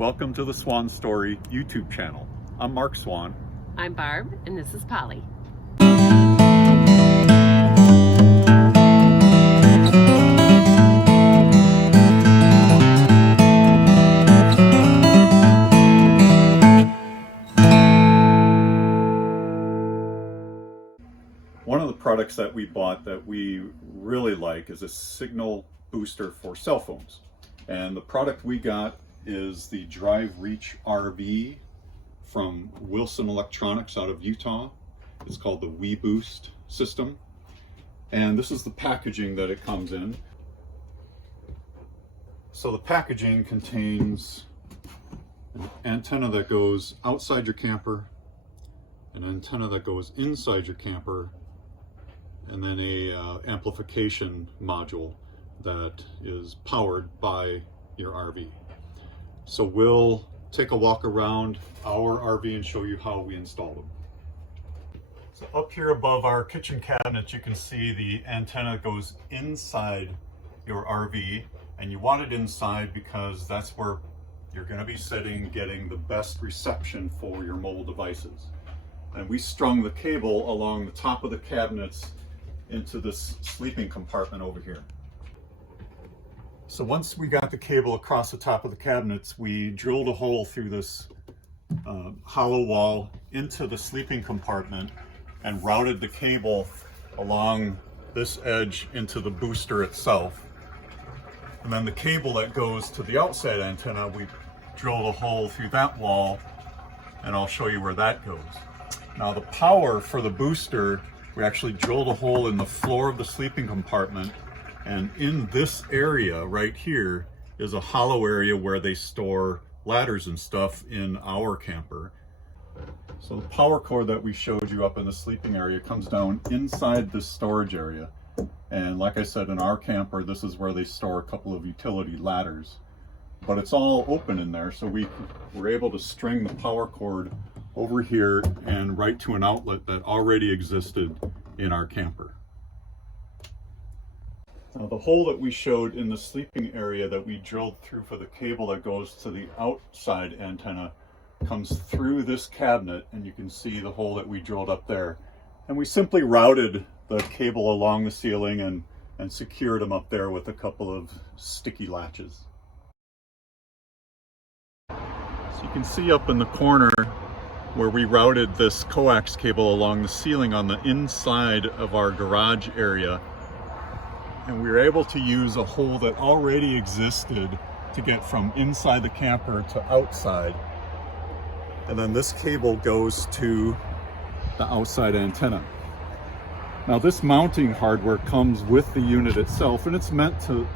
Welcome to the Swan Story YouTube channel. I'm Mark Swan. I'm Barb, and this is Polly. One of the products that we bought that we really like is a signal booster for cell phones. And the product we got is the Drive Reach RV from Wilson Electronics out of Utah. It's called the WEBoost system. And this is the packaging that it comes in. So the packaging contains an antenna that goes outside your camper, an antenna that goes inside your camper, and then a amplification module that is powered by your RV. So we'll take a walk around our RV and show you how we install them. So up here above our kitchen cabinet, you can see the antenna goes inside your RV, and you want it inside because that's where you're going to be sitting, getting the best reception for your mobile devices. And we strung the cable along the top of the cabinets into this sleeping compartment over here. So once we got the cable across the top of the cabinets, we drilled a hole through this hollow wall into the sleeping compartment and routed the cable along this edge into the booster itself. And then the cable that goes to the outside antenna, we drilled a hole through that wall, and I'll show you where that goes. Now the power for the booster, we actually drilled a hole in the floor of the sleeping compartment, and in this area right here is a hollow area where they store ladders and stuff in our camper. So the power cord that we showed you up in the sleeping area comes down inside this storage area. And like I said, in our camper, this is where they store a couple of utility ladders. But it's all open in there, so we were able to string the power cord over here and right to an outlet that already existed in our camper. Now the hole that we showed in the sleeping area that we drilled through for the cable that goes to the outside antenna comes through this cabinet, and you can see the hole that we drilled up there. And we simply routed the cable along the ceiling and secured them up there with a couple of sticky latches. So you can see up in the corner where we routed this coax cable along the ceiling on the inside of our garage area. And we were able to use a hole that already existed to get from inside the camper to outside. And then this cable goes to the outside antenna. Now this mounting hardware comes with the unit itself, and it's meant to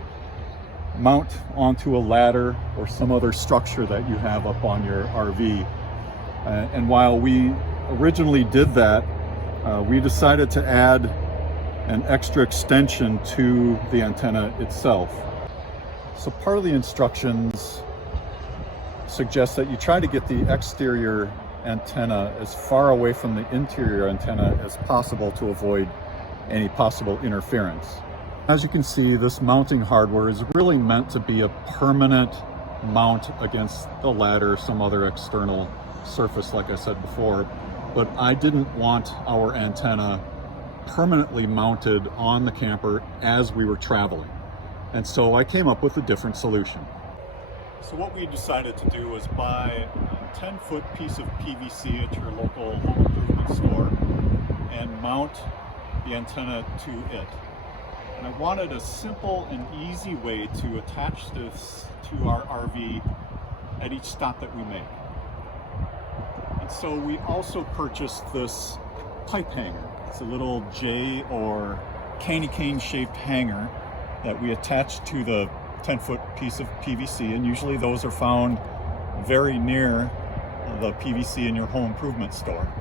mount onto a ladder or some other structure that you have up on your RV. And while we originally did that, we decided to add an extra extension to the antenna itself. So part of the instructions suggest that you try to get the exterior antenna as far away from the interior antenna as possible to avoid any possible interference. As you can see, this mounting hardware is really meant to be a permanent mount against the ladder, some other external surface, like I said before, but I didn't want our antenna permanently mounted on the camper as we were traveling. And so I came up with a different solution. So what we decided to do was buy a 10-foot piece of PVC at your local home improvement store and mount the antenna to it. And I wanted a simple and easy way to attach this to our RV at each stop that we make. And so we also purchased this pipe hanger. It's a little J or candy cane shaped hanger that we attach to the 10-foot piece of PVC, and usually those are found very near the PVC in your home improvement store.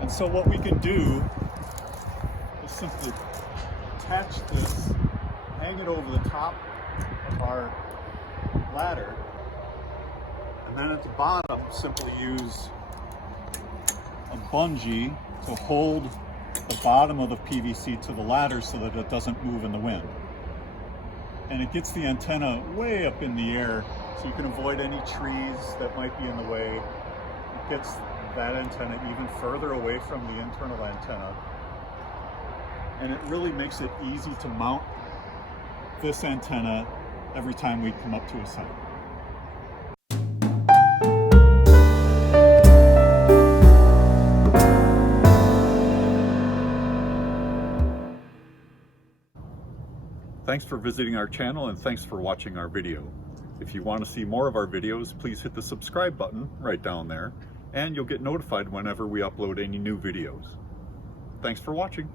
And so what we can do is simply attach this, hang it over the top of our ladder, and then at the bottom simply use a bungee to hold the bottom of the PVC to the ladder so that it doesn't move in the wind. And it gets the antenna way up in the air so you can avoid any trees that might be in the way. It gets that antenna even further away from the internal antenna. And it really makes it easy to mount this antenna every time we come up to a site. Thanks for visiting our channel and thanks for watching our video. If you want to see more of our videos, please hit the subscribe button right down there, and you'll get notified whenever we upload any new videos. Thanks for watching.